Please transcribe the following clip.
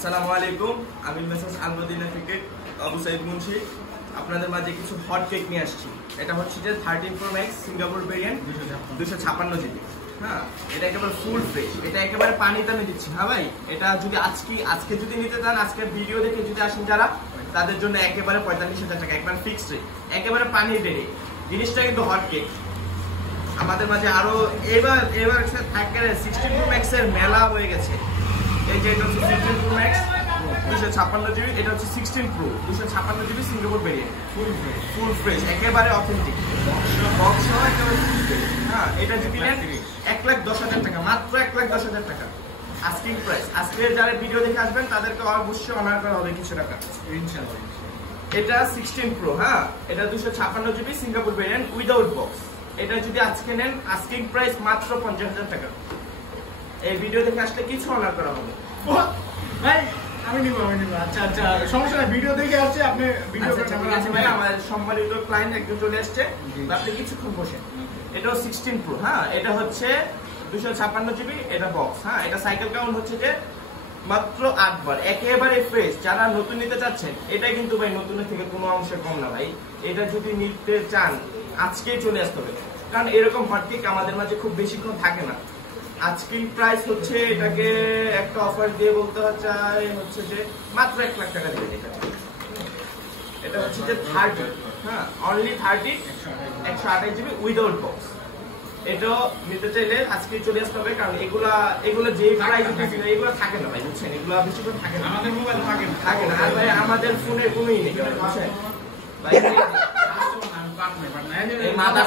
আসসালামু আলাইকুম, আমি মেসেজ আলমদিনা থেকে আবু সাইদ মুন্সি আপনাদের মাঝে কিছু হট কেক নিয়ে আসছি। এটা হচ্ছে যে 13 Pro Max Singapore variant 256 GB। হ্যাঁ, এটা একেবারে ফুল ফ্রেশ, এটা একেবারে পানিতে আমি দিচ্ছি। হ্যাঁ ভাই, এটা যদি আজকে যদি নিতে চান, আজকের ভিডিও দেখে যদি আসেন যারা, তাদের জন্য একেবারে 45,000 টাকা, একবার ফিক্সড রেট, একেবারে পানি রেটে। জিনিসটা কিন্তু হট কেক। আমাদের মাঝে আরো এবার 16 Pro Max এর মেলা হয়ে গেছে। এই যে এটা হচ্ছে 16 Pro Max 256 GB, এটা হচ্ছে 16 Pro 256 GB Singapore variant, full fresh, একেবারে অথেন্টিক বক্স সহ একেবারে ফুল ফ্রেশ। হ্যাঁ, এটা যদি নেন 1,10,000 টাকা, মাত্র 1,10,000 টাকা আস্কিং প্রাইস। আজকে যারা ভিডিও দেখে আসবেন তাদেরকে অবশ্যই অনার করা হবে কিছু টাকা ইনশাআল্লাহ। এটা 16 Pro, হ্যাঁ, এটা 256 GB Singapore variant without box. এটা যদি আজকে নেন আস্কিং প্রাইস মাত্র 50,000 টাকা। এই ভিডিও দেখে আসলে কিছু অনার করা হবে ভাই। আমি নিব। আচ্ছা আচ্ছা, সমস্যা নাই, ভিডিও দেখে আসছে আপনি ভিডিও করতে পারেন ভাই। আমার সম্মানিত ক্লায়েন্ট একজন চলে আসছে, আপনি কিছুক্ষণ বসেন। এটাও 16 Pro, হ্যাঁ, এটা হচ্ছে 256 GB, এটা বক্স। হ্যাঁ, এটা সাইকেল কাউন্ট হচ্ছে যে মাত্র 8 বার, একেবারে ফ্রেশ। যারা নতুন নিতে চাচ্ছেন, এটা কিন্তু ভাই নতুনের থেকে কোনো অংশে কম না ভাই। এটা যদি নিতে চান আজকেই চলে আসতে হবে, কারণ এরকম হট কেক আমাদের মাঝে খুব বেশিক্ষণ থাকে না। আজকের প্রাইস হচ্ছে, এটাকে একটা অফার দিয়ে বলতে চাই হচ্ছে যে মাত্র 1 লাখ টাকা দিবেন। এটা হচ্ছে যে 30, হ্যাঁ, অনলি 30 128 GB উইদাউট বক্স। এটাও নিতে চাইলে আজকেই চলে আসতে হবে, কারণ এগুলো যেই প্রাইস দিচ্ছিল এগুলো থাকে না ভাই, বুঝছেন? এগুলো বেশিক্ষণ থাকে না, আমাদের মোবাইল থাকে না। আর ভাই আমাদের ফোনে কোনোই নেই, বুঝছেন ভাই? এই মাদার